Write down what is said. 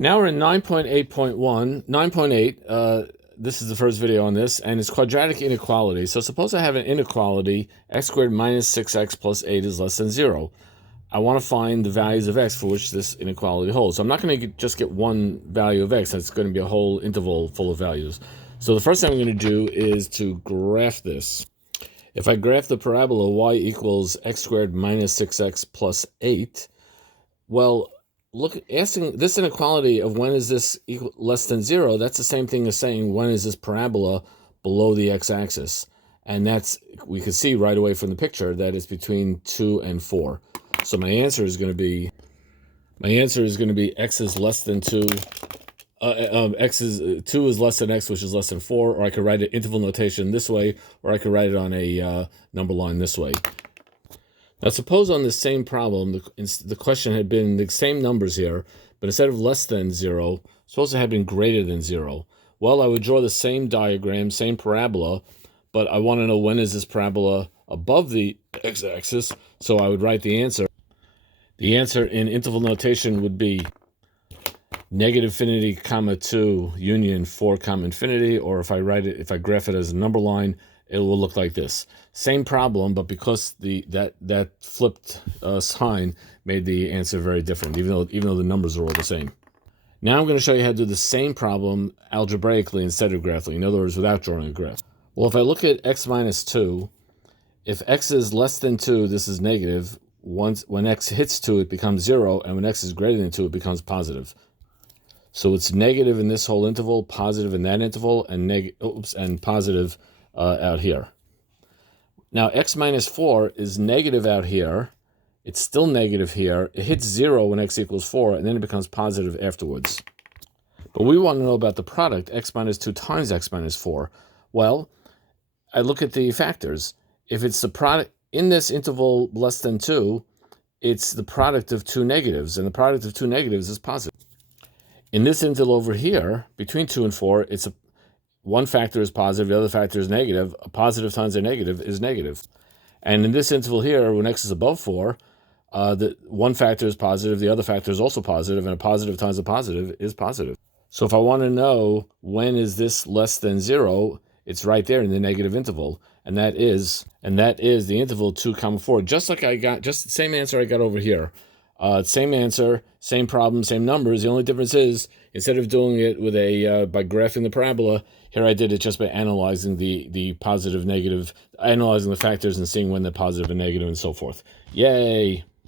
Now we're in 9.8.1, 9.8. This is the first video on this, and it's quadratic inequality. So suppose I have an inequality, x squared minus 6x plus 8 is less than 0. I want to find the values of x for which this inequality holds. So I'm not going to just get one value of x. That's going to be a whole interval full of values. So the first thing I'm going to do is to graph this. If I graph the parabola y equals x squared minus 6x plus 8, well, look, asking this inequality of when is this equal, less than 0, that's the same thing as saying when is this parabola below the x-axis. And that's, we can see right away from the picture that it's between 2 and 4. So my answer is going to be x is less than 2. 2 is less than x, which is less than 4, or I could write it interval notation this way, or I could write it on a number line this way. Now suppose on the same problem, the question had been the same numbers here, but instead of less than 0, suppose it had been greater than 0. Well, I would draw the same diagram, same parabola, but I want to know when is this parabola above the x-axis, so I would write the answer. The answer in interval notation would be negative infinity, comma 2, union 4, comma infinity, or if I graph it as a number line, it will look like this. Same problem, but because that flipped sign made the answer very different, even though the numbers are all the same. Now I'm going to show you how to do the same problem algebraically instead of graphically. In other words, without drawing a graph. Well, if I look at x minus 2, if x is less than 2, this is negative. When x hits 2, it becomes 0, and when x is greater than 2, it becomes positive. So it's negative in this whole interval, positive in that interval, and positive out here. Now x minus 4 is negative out here. It's still negative here. It hits 0 when x equals 4, and then it becomes positive afterwards. But we want to know about the product, x minus 2 times x minus 4. Well, I look at the factors. If it's the product in this interval less than 2, it's the product of two negatives, and the product of two negatives is positive. In this interval over here, between 2 and 4, one factor is positive, the other factor is negative. A positive times a negative is negative. And in this interval here, when x is above 4, the one factor is positive, the other factor is also positive, and a positive times a positive is positive. So if I want to know when is this less than 0, it's right there in the negative interval, and that is the interval 2, 4. Just the same answer I got over here. Same answer, same problem, same numbers. The only difference is, instead of doing it with by graphing the parabola, here I did it just by analyzing the positive, negative, analyzing the factors and seeing when they're positive and negative and so forth. Yay!